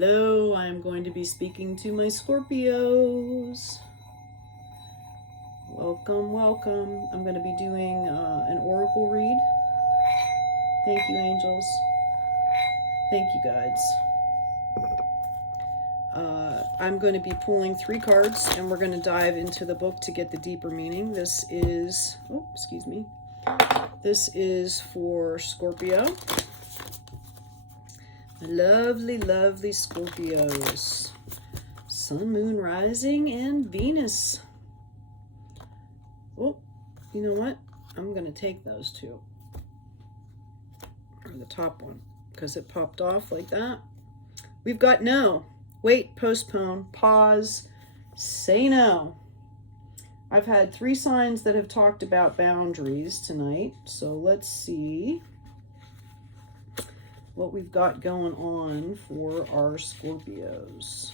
Hello, I'm going to be speaking to my Scorpios. Welcome, welcome. I'm going to be doing an oracle read. Thank you, angels. Thank you, guides. I'm going to be pulling 3 cards, and we're going to dive into the book to get the deeper meaning. This is, This is for Scorpio. Lovely, lovely Scorpios. Sun, Moon, Rising, and Venus. Oh, you know what? I'm going to take those 2. Or the top one, because it popped off like that. We've got no. Wait, postpone, pause, say no. I've had 3 signs that have talked about boundaries tonight. So let's see what we've got going on for our Scorpios.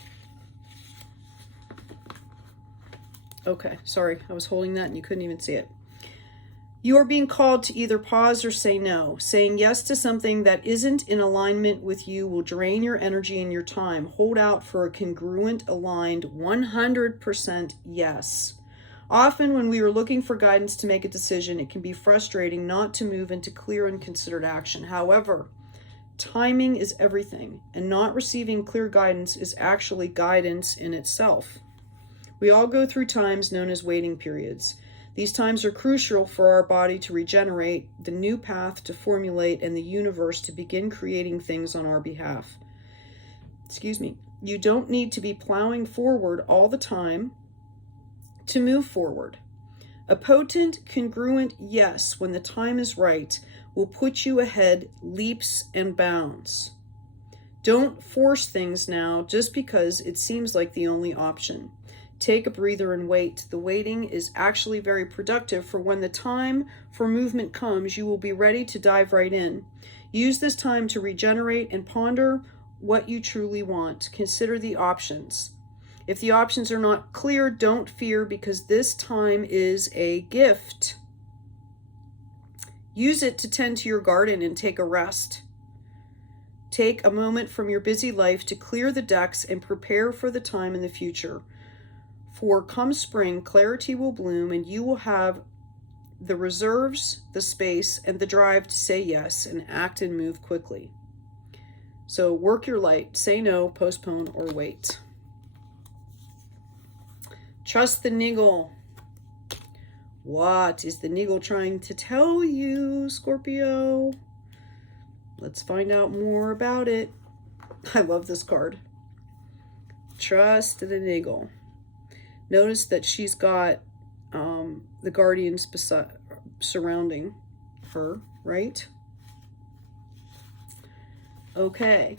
Okay, sorry, I was holding that and you couldn't even see it. You are being called to either pause or say no. Saying yes to something that isn't in alignment with you will drain your energy and your time. Hold out for a congruent, aligned 100% yes. Often when we are looking for guidance to make a decision, it can be frustrating not to move into clear and considered action. However, timing is everything, and not receiving clear guidance is actually guidance in itself. We all go through times known as waiting periods. These times are crucial for our body to regenerate, the new path to formulate, and the universe to begin creating things on our behalf. You don't need to be plowing forward all the time to move forward. A potent, congruent yes when the time is right will put you ahead leaps and bounds. Don't force things now just because it seems like the only option. Take a breather and wait. The waiting is actually very productive, for when the time for movement comes, you will be ready to dive right in. Use this time to regenerate and ponder what you truly want. Consider the options. If the options are not clear, don't fear, because this time is a gift. Use it to tend to your garden and take a rest. Take a moment from your busy life to clear the decks and prepare for the time in the future. For come spring, clarity will bloom, and you will have the reserves, the space, and the drive to say yes and act and move quickly. So work your light, say no, postpone, or wait. Trust the niggle. What is the niggle trying to tell you, Scorpio? Let's find out more about it. I love this card. Trust the niggle. Notice that she's got the guardians surrounding her, right? Okay.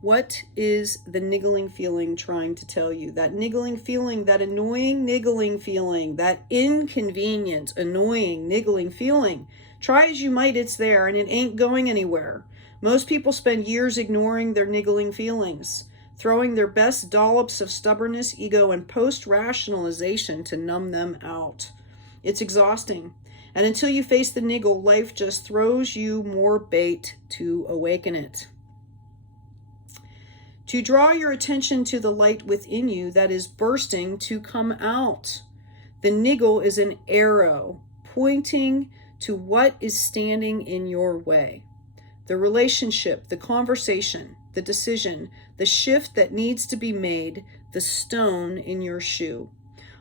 What is the niggling feeling trying to tell you? That niggling feeling, that annoying niggling feeling, that inconvenient, annoying niggling feeling. Try as you might, it's there and it ain't going anywhere. Most people spend years ignoring their niggling feelings, throwing their best dollops of stubbornness, ego, and post-rationalization to numb them out. It's exhausting. And until you face the niggle, life just throws you more bait to awaken it. To draw your attention to the light within you that is bursting to come out. The niggle is an arrow pointing to what is standing in your way. The relationship, the conversation, the decision, the shift that needs to be made, the stone in your shoe.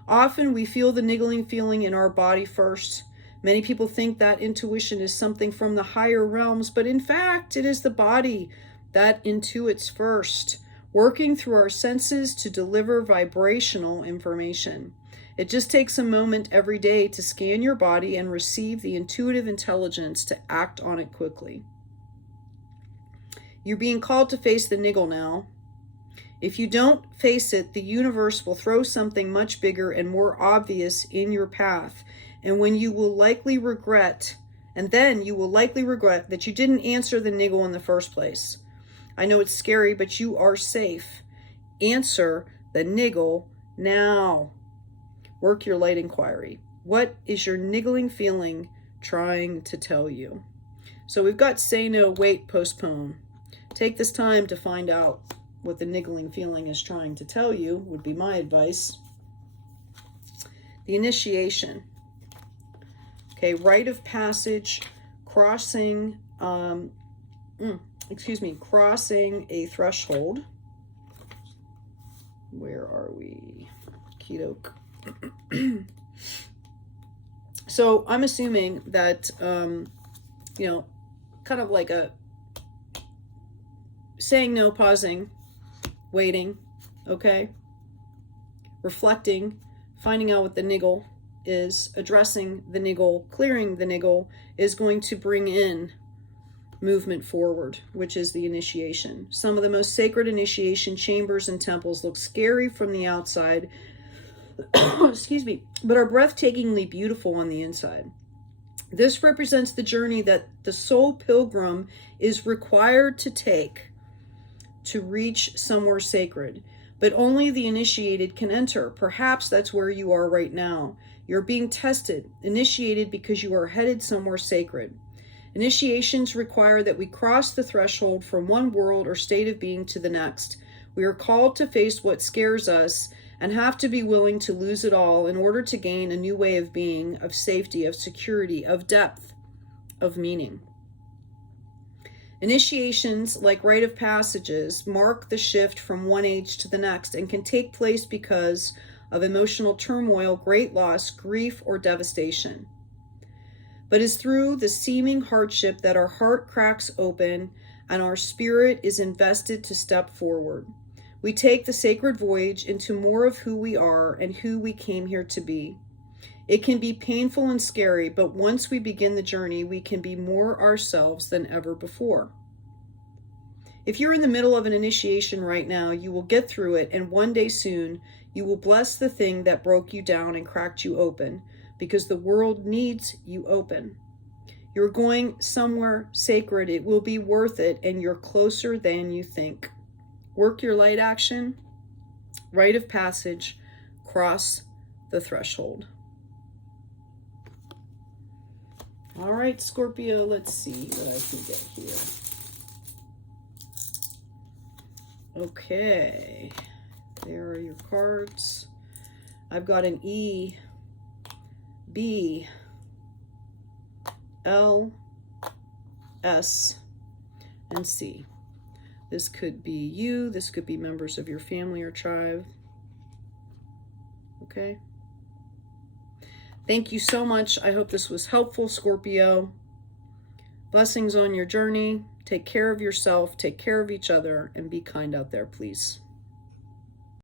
Often we feel the niggling feeling in our body first. Many people think that intuition is something from the higher realms, but in fact, it is the body that intuits first, working through our senses to deliver vibrational information. It just takes a moment every day to scan your body and receive the intuitive intelligence to act on it quickly. You're being called to face the niggle now. If you don't face it, the universe will throw something much bigger and more obvious in your path. And then you will likely regret that you didn't answer the niggle in the first place. I know it's scary, but you are safe. Answer the niggle now. Work your light inquiry. What is your niggling feeling trying to tell you? So we've got say no, wait, postpone. Take this time to find out what the niggling feeling is trying to tell you, would be my advice. The initiation. Okay, rite of passage, crossing, crossing a threshold. Where are we? Kedoke. So I'm assuming that, you know, kind of like a saying no, pausing, waiting, okay? Reflecting, finding out what the niggle is, addressing the niggle, clearing the niggle is going to bring in movement forward, which is the initiation. Some of the most sacred initiation chambers and temples look scary from the outside, excuse me, but are breathtakingly beautiful on the inside. This represents the journey that the soul pilgrim is required to take to reach somewhere sacred, but only the initiated can enter. Perhaps that's where you are right now. You're being tested, initiated because you are headed somewhere sacred. Initiations require that we cross the threshold from one world or state of being to the next. We are called to face what scares us and have to be willing to lose it all in order to gain a new way of being, of safety, of security, of depth, of meaning. Initiations, like rite of passages, mark the shift from one age to the next and can take place because of emotional turmoil, great loss, grief, or devastation. But it's through the seeming hardship that our heart cracks open and our spirit is invested to step forward. We take the sacred voyage into more of who we are and who we came here to be. It can be painful and scary, but once we begin the journey, we can be more ourselves than ever before. If you're in the middle of an initiation right now, you will get through it, and one day soon, you will bless the thing that broke you down and cracked you open, because the world needs you open. You're going somewhere sacred. It will be worth it, and you're closer than you think. Work your light action, rite of passage, cross the threshold. All right, Scorpio, let's see what I can get here. Okay, there are your cards. I've got an E, B, L, S, and C. This could be you. This could be members of your family or tribe. Okay. Thank you so much. I hope this was helpful, Scorpio. Blessings on your journey. Take care of yourself, take care of each other, and be kind out there, please.